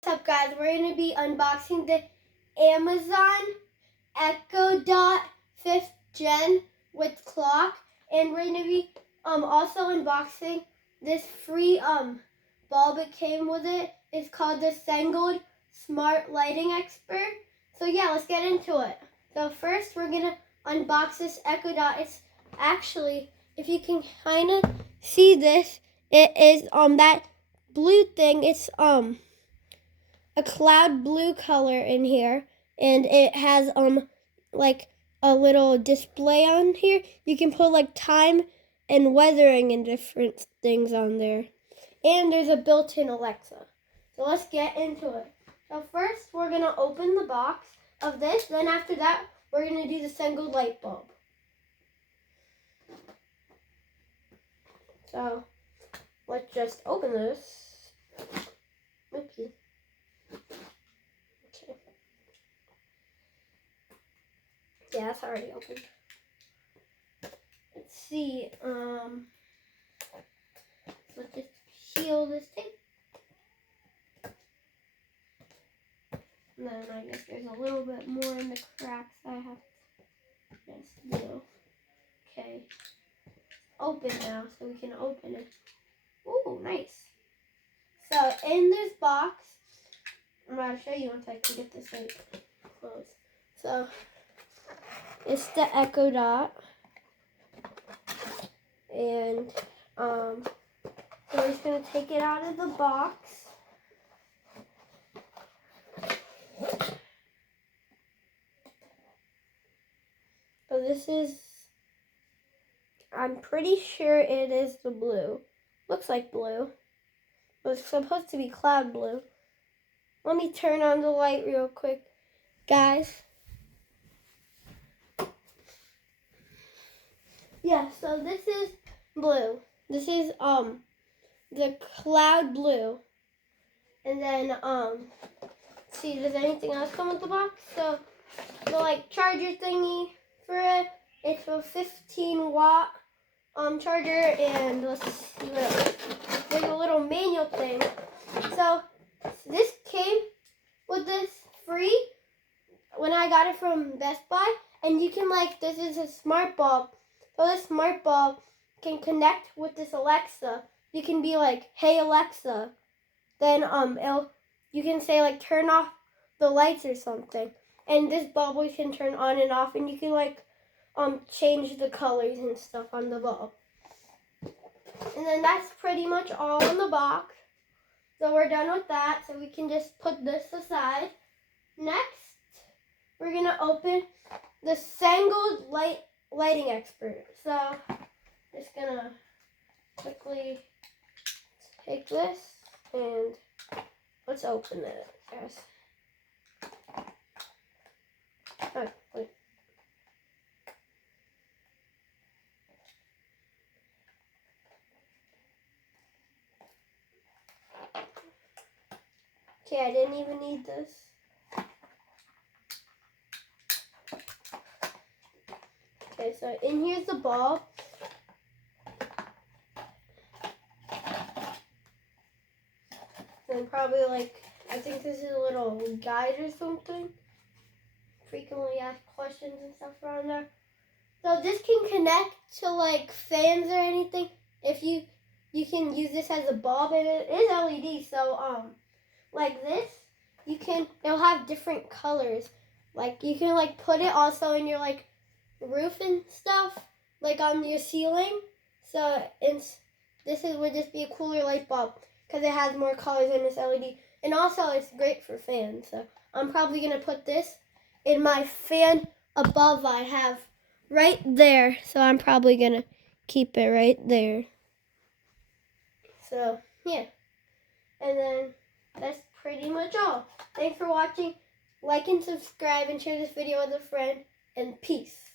What's up, guys? We're going to be unboxing the Amazon Echo Dot 5th Gen with clock, and we're going to be also unboxing this free bulb it came with it. It's called the Sengled Smart Lighting Expert. So yeah, let's get into it. So first we're going to unbox this Echo Dot. It's actually, if you can kind of see this, it is that blue thing. It's a cloud blue color in here, and it has like a little display on here. You can put like time and weathering and different things on there, and there's a built-in Alexa. So let's get into it. So first we're gonna open the box of this, then after that we're gonna do the single light bulb. So let's just open this. Oopsie. Yeah, it's already opened. Let's see. Let's just peel this tape. And then I guess there's a little bit more in the cracks I have to just do. Okay. Open now, so we can open it. Ooh, nice. So in this box, I'm going to show you once I can get this thing closed. So it's the Echo Dot. And so we're just gonna take it out of the box. So this is, I'm pretty sure it is the blue. Looks like blue, but it's supposed to be cloud blue. Let me turn on the light real quick, guys. Yeah, so this is blue. This is the cloud blue. And then let's see, does anything else come with the box? So the like charger thingy for it. It's a 15-watt charger, and let's see what else. There's a little manual thing. So this came with this free when I got it from Best Buy, and you can this is a smart bulb. So this smart bulb can connect with this Alexa. You can be like, "Hey Alexa," then you can say turn off the lights or something. And this bulb we can turn on and off, and you can change the colors and stuff on the bulb. And then that's pretty much all in the box. So we're done with that, so we can just put this aside. Next, we're gonna open the Sengled Lighting Expert. So just gonna quickly take this and let's open it, guys. Oh, wait. Okay, I didn't even need this. Okay, so in here's the bulb. And probably I think this is a little guide or something. Frequently asked questions and stuff around there. So this can connect to fans or anything. If you can use this as a bulb, and it is LED. So like this, it'll have different colors. You can put it also in your roof and stuff, on your ceiling. So would just be a cooler light bulb because it has more colors than this LED. And also it's great for fans. So I'm probably gonna put this in my fan above I have right there. So I'm probably gonna keep it right there. So yeah. And then that's pretty much all. Thanks for watching. Like and subscribe and share this video with a friend. And peace.